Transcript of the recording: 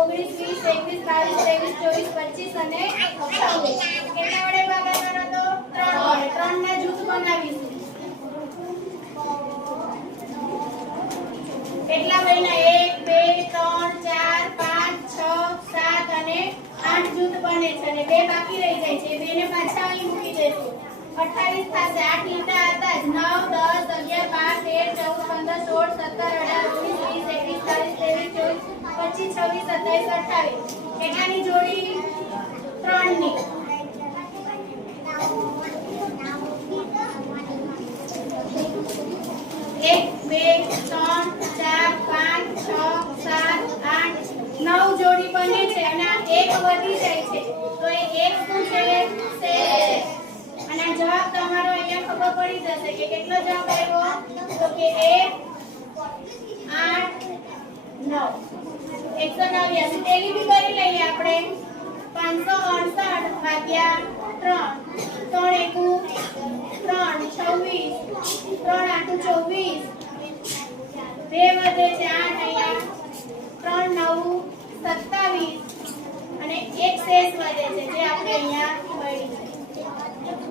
19, 20, 21, 22, 23, 24, 25 અને 26. કેટલા વડે ભાગાકાર હતો? 3 વડે. 3 ના જૂથ બનાવીશું. કેટલા બન્યા? 1, 2, 3, 4, 5, 6, 7 અને 8 જૂથ બને છે અને 2 બાકી રહી જાય છે. 2 ને પાછા અહીં મૂકી દેશું. 28 થશે. 8 લીટા હતા જ. 9, 10, 11, 12, 13, 14, 15, 16, 17, 18, 19, 20, 21, 22, 23, 24, 25, 26, 27, 28. કેટલાની જોડી? 3 ની. 1, 2, 3, 4, 5, 6, 7, 8, 9 જોડી બને છે અને આ 1 વધી જાય છે તો એ 1 શું છે? શેષ છે. અને આ જવાબ તમારો અહીંયા ખબર પડી જશે કે કેટલો જવાબ આવ્યો? તો કે 1, 8, 9. 189. તેલી બી કરી લઈએ આપણે. 568 ભાગ્યા 3. 3 એકુ 3, 26. 3 આઠું 24. 2 વધે છે 8 અહીંયા. 3 9 27 અને 1 શેષ વધે છે જે આપણે અહીંયા મળી છે.